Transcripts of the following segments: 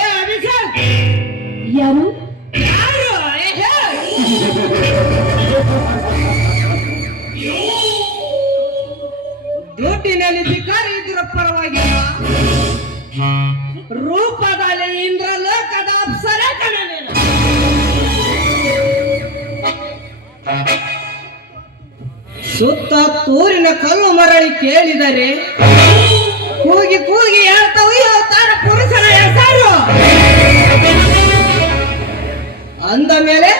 ಏ ಅಭಿಷೇಕ್ ಯಾರು ಯಾರು ದುಡ್ಡಿನಲ್ಲಿ ಭಿಕಾರಿ ಇದ್ರ ಪರವಾಗಿಲ್ಲ, ರೂಪದಲ್ಲಿ ಇಂದ್ರಲೋಕದ ಅಪ್ಸರ ಕಣ ನೀನು. ಸುತ್ತ ತೂರಿನ ಕಲ್ಲು ಮರಳಿ ಕೇಳಿದರೆ ಕೂಗಿ ಕೂಗಿ ಹೇಳ್ತಾವು ತಾರ ಪುರುಷನ ಹೆಸರು. ಅಂದ ಮೇಲೆ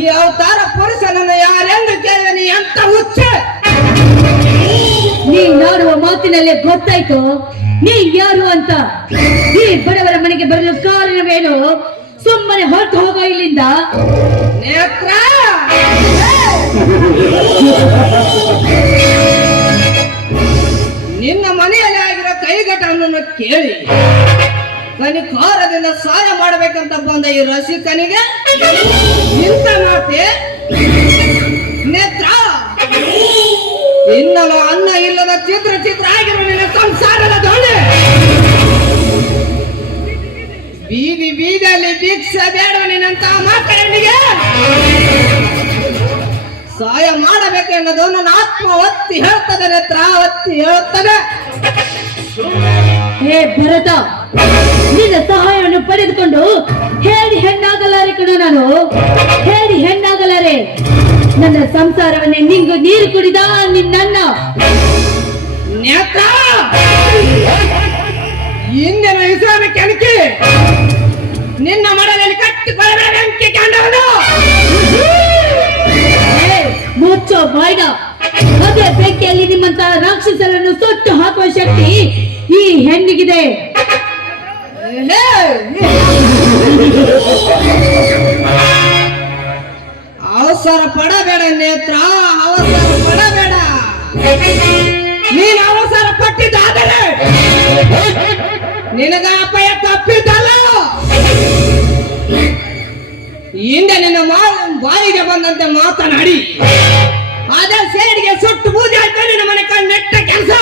ಈ ಅವತಾರ ಪುರುಷನನ್ನು ಯಾರೆಂದು ಕೇಳಿದನಿ ಅಂತ ಹುಚ್ಚ. ನೀನಾಡುವ ಮಾತಿನಲ್ಲೇ ಗೊತ್ತಾಯ್ತು ನೀ ಯಾರು ಅಂತ. ಈ ಬಡವರ ಮನೆಗೆ ಬರಲು ಕಾರಣವೇನು? ಸುಮ್ಮನೆ ಹೊರಟು ಹೋಗೋ ಇಲ್ಲಿಂದ. ನೇತ್ರ ನಿನ್ನ ಮನೆಯಲ್ಲಿ ಆಗಿರೋ ಕೈಘಟವನ್ನು ಕೇಳಿ ಕನಿಕಾರದಿಂದ ಸಹಾಯ ಮಾಡಬೇಕಂತ ಬಂದ ಈ ರಸಿಕನಿಗೆ ಇಂಥ ಮಾತೆ. ನೇತ್ರ ಇನ್ನಲು ಅನ್ನ ಇಲ್ಲದ ಚಿತ್ರ ಚಿತ್ರ ಆಗಿರೋ ನಿನ್ನ ಸಂಸಾರದ ದೊಣ್ಣೆ. ಬೀದಿ ಬೀದಿಯಲ್ಲಿ ಭಿಕ್ಷೆ ಬೇಡ ನಿನ್ನಂತ ಮಾತನಿಗೆ ಸಹಾಯ ಮಾಡಬೇಕು ಎನ್ನೋದು ನನ್ನ ಆತ್ಮ ಒತ್ತಿ ಹೇಳ್ತದೆ. ನೇತ್ರ ಒತ್ತಿ ಹೇಳುತ್ತದೆ. ಹೇ ಭರತ, ನಿನ್ನ ಸಹಾಯವನ್ನು ಪಡೆದುಕೊಂಡು ಹೇಳಿ ಹೆಣ್ಣಾಗಲಾರೆ ಕಣೋ ನಾನು. ಹೇಳಿ ಹೆಣ್ಣಾಗಲಾರೆ. ನನ್ನ ಸಂಸಾರವನ್ನೇ ನಿಂಗು ನೀರು ಕುಡಿದ ನಿನ್ನ ನೇತ್ರ ಇಂದಿನ ಹೆಸರನ್ನು ಕೆಣಕಿ ನಿನ್ನ ಮಡಲಲ್ಲಿ ಕಟ್ಟಿಕೊಳ್ಳಬೇಕೆ ಕಂಡವನು. ಮುಚ್ಚೋ ಬಾಯ್ಡ. ಅದೇ ಬೆಂಕಿಯಲ್ಲಿ ನಿಮ್ಮಂತ ರಾಕ್ಷಸರನ್ನು ಸುಟ್ಟು ಹಾಕುವ ಶಕ್ತಿ ಈ ಹೆಣ್ಣಿಗಿದೆ. ಅವಸರ ಪಡಬೇಡ ನೇತ್ರ, ಅವಸರ ಪಡಬೇಡ. ನೀನು ಅವಸರ ಪಟ್ಟಿದ್ದಾದರೆ ನಿನಗ ಅಪಾಯ ತಪ್ಪಿದ್ದಲ್ಲ. ಹಿಂದೆ ನಿನ್ನ ಬಾಯಿಗೆ ಬಂದಂತೆ ಮಾತನಾಡಿ ಅದೇ ಸೇಡಿಗೆ ಸುಟ್ಟು ಬೂದಿ ಆಯ್ತು ನಿನ್ನ ಮನೆ ಕಂಡು ನೆಟ್ಟ ಕೆಲಸ.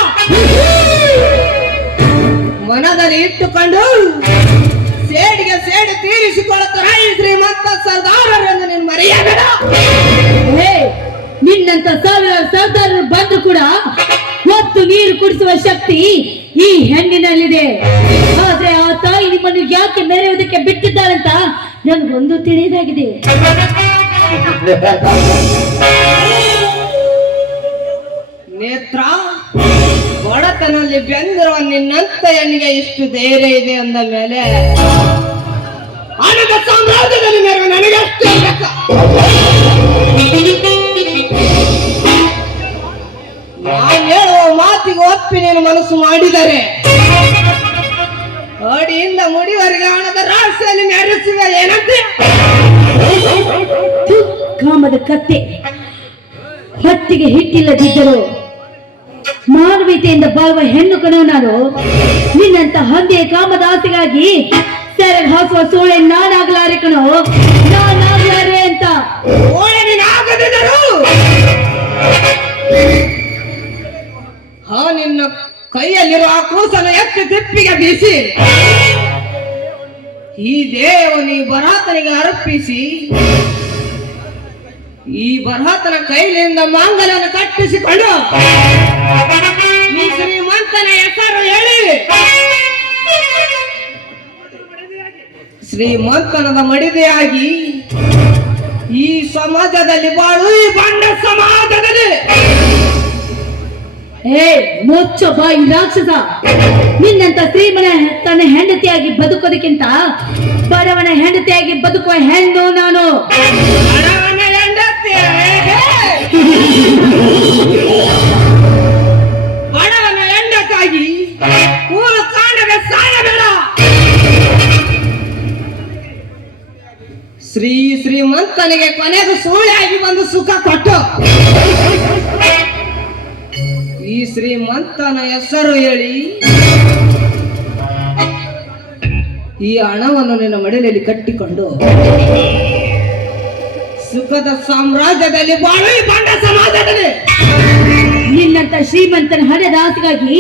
ಮನದಲ್ಲಿ ಇಟ್ಟುಕೊಂಡು ಸೇಡಿಗೆ ಸೇಡಿ ತೀರಿಸಿಕೊಳ್ಳುತ್ತರ ಈ ಶ್ರೀಮಂತ ಸರ್ದಾರರನ್ನು ನೀನು ಮರೆಯಬೇಡ. ನಿನ್ನಂತ ಸಾವಿರಾರು ಸರ್ದಾರರು ಬಂದು ಕೂಡ ಹೊತ್ತು ನೀರು ಕುಡಿಸುವ ಶಕ್ತಿ ಈ ಹೆಣ್ಣಿನಲ್ಲಿದೆ. ಆದ್ರೆ ಆ ತಾಯಿ ನಿಮ್ಮನ್ನು ಯಾಕೆ ಮೆರೆಯುವುದಕ್ಕೆ ಬಿಟ್ಟಿದ್ದಾರಂತ ನನಗೊಂದು ತಿಳಿದಾಗಿದೆ. ನೇತ್ರ ಬಡತನಲ್ಲಿ ಬೆಂದಿರುವ ನಿನ್ನಂತ ಹೆಣ್ಣಿಗೆ ಇಷ್ಟು ಧೈರ್ಯ ಇದೆ ಅಂದ ಮೇಲೆ ಆನಂದ ಸಾಮ್ರಾಜ್ಯದಲ್ಲಿ ನೆರವು ನನಗಷ್ಟೇ ಲೆಕ್ಕ. ನಾನು ಹೇಳುವ ಮಾತಿಗೆ ಒಪ್ಪಿ ನೀನು ಮನಸ್ಸು ಮಾಡಿದರೆ ಅಡಿಯಿಂದ ಮುಡಿವರೆಗೆ ಹಣದ ರಾಶಿಯಲ್ಲಿ ಮೆರೆಸುವ ಏನಂತೆ. ಕಾಮದ ಕತ್ತೆ. ಹೊತ್ತಿಗೆ ಹಿಟ್ಟಿಲ್ಲದಿದ್ದರು ಮಾನವೀಯತೆಯಿಂದ ಬಾಳುವ ಹೆಣ್ಣು ಕಣೋ ನಾನು. ನಿನ್ನಂತ ಹಂದಿಯ ಕಾಮದ ಆಸೆಗಾಗಿ ಸೆರೆಗೆ ಹಾಸುವ ಸೋಳೆ ನಾನಾಗಲಾರೆ ಕಣೋ, ನಾನಾಗಲಾರೆ ಅಂತ. ನಿನ್ನ ಕೈಯಲ್ಲಿರುವ ಆ ಕೂಸನ್ನು ಎತ್ತಿ ತಿಪ್ಪಿಗೆ ಬೀಸಿ ಈ ದೇವನಿ ಬರಾತನಿಗೆ ಅರ್ಪಿಸಿ ಈ ಬರಾತನ ಕೈಲಿಂದ ಮಾಂಗಲ್ಯವನ್ನು ಕಟ್ಟಿಸಿಕೊಂಡು ಈ ಶ್ರೀಮಂತನ ಹೆಸರು ಹೇಳಿ ಶ್ರೀಮಂತನದ ಮಡಿದೆಯಾಗಿ ಈ ಸಮಾಜದಲ್ಲಿ ಬಾಳು, ಈ ಬಂಡ ಸಮಾಜದಲ್ಲಿ. ಮುಚ್ಚ ಬಾಯಿ ರಾಕ್ಷಸ. ನಿನ್ನಂತ ಶ್ರೀಮನ ತನ್ನ ಹೆಂಡತಿಯಾಗಿ ಬದುಕೋದಕ್ಕಿಂತ ಬಡವನ ಹೆಂಡತಿಯಾಗಿ ಬದುಕುವ ಹೆಣ್ಣು ನಾನು. ಬಡವನ ಹೆಂಡತಿ, ಬಡವನ ಹೆಂಡತಿಯಾಗಿ ಕೂಳು ಕಾಣದೆ ಸಾಯಬೇಡ. ಶ್ರೀಮಂತನಿಗೆ ಕೊನೆಗೂ ಸೂಳೆಯಾಗಿ ಬಂದು ಸುಖ ಕೊಟ್ಟು ಈ ಶ್ರೀಮಂತನ ಹೆಸರು ಹೇಳಿ ಈ ಹಣವನ್ನು ನಿನ್ನ ಮಡಿಲಲ್ಲಿ ಕಟ್ಟಿಕೊಂಡು ಸುಖದ ಸಾಮ್ರಾಜ್ಯದಲ್ಲಿ ಬಾಳು, ಈ ಬಂಡ ಸಮಾಜದಲ್ಲಿ. ನಿನ್ನಂತ ಶ್ರೀಮಂತನ ಹಣದ ಆಸೆಗಾಗಿ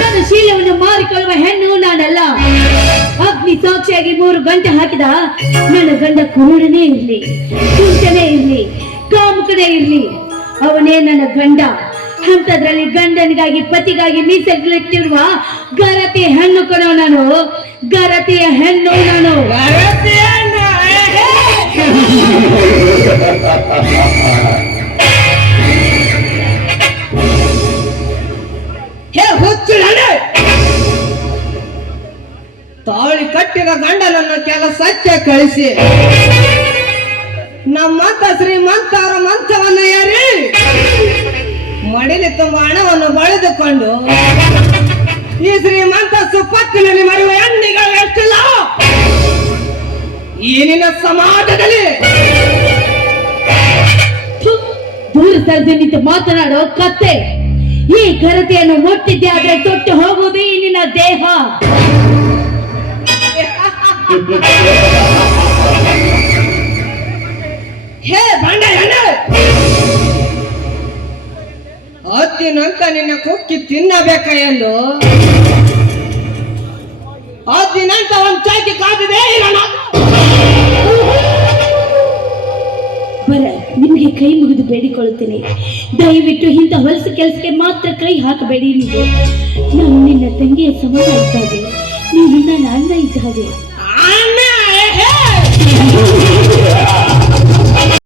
ನನ್ನ ಶೀಲವನ್ನು ಮಾರಿಕೊಳ್ಳುವ ಹೆಣ್ಣು ನಾನಲ್ಲ. ಸರಿಯಾಗಿ 3 ಗಂಟೆ ಹಾಕಿದ ನನ್ನ ಗಂಡ ಕುರುಡನೇ ಇರ್ಲಿ, ಕುಂಟನೇ ಇರ್ಲಿ, ಕಾಮುಕನೇ ಇರ್ಲಿ, ಅವನೇ ನನ್ನ ಗಂಡ. ಅಂತದ್ರಲ್ಲಿ ಗಂಡನಿಗಾಗಿ ಪತಿಗಾಗಿ ಮೀಸಲಿಟ್ಟಿರುವ ಗರತಿ ಹೆಣ್ಣು ಕಣೋ ನಾನು, ಗರತಿಯ ಹೆಣ್ಣು ನಾನು. ಹೇ ಹುಚ್ಚು ತಾಳಿ ಕಟ್ಟಿದ ಗಂಡನನ್ನು ಕೆಲಸಕ್ಕೆ ಕಳಿಸಿ ನಮ್ಮಂತ ಶ್ರೀಮಂತರ ಮಂಚವನ್ನು ಏರಿ ಮಡಿಲಿ ತುಂಬ ಹಣವನ್ನು ಬಳೆದುಕೊಂಡು ಈ ಶ್ರೀಮಂತ ಸುಪ್ಪತ್ತಿನಲ್ಲಿ ಮರೆಯುವ ಹೆಣ್ಣಿಗಳು ಎಷ್ಟಿಲ್ಲ ಈ ನಿನ್ನ ಸಮಾಜದಲ್ಲಿ. ದೂರ ಸರಿದು ನಿಂತು ಮಾತನಾಡೋ ಕತ್ತೆ. ಈ ಗರತೆಯನ್ನು ಮುಟ್ಟಿದ್ದೆ ಆದ್ರೆ ತೊಟ್ಟು ಹೋಗುವುದು ಈ ನಿನ್ನ ದೇಹ. ಹೇ ಬಂಡ ಹೆಣ್ಣ, ಹತ್ತಿನಂತ ನಿನ್ನ ಕುಕ್ಕಿ ತಿನ್ನಬೇಕ ಎಂದು ಹತ್ತಿನಂತ ಒಂದು ಚಾಕಿ ಕಾದಿದೆ. ಬರ ನಿಮಗೆ ಕೈ ಮುಗಿದು ಬೇಡಿಕೊಳ್ಳುತ್ತೇನೆ, ದಯವಿಟ್ಟು ಇಂಥ ಹೊಲಸು ಕೆಲಸಕ್ಕೆ ಮಾತ್ರ ಕೈ ಹಾಕಬೇಡಿ. ನೀವು ನಾನು ನಿನ್ನ ತಂಗಿಯ ಸಮಾನ ಇದ್ದಾಗೆ, ನೀನು ನನ್ನ ಅಣ್ಣ ಇದ್ದಾಗೆ. ಅಣ್ಣ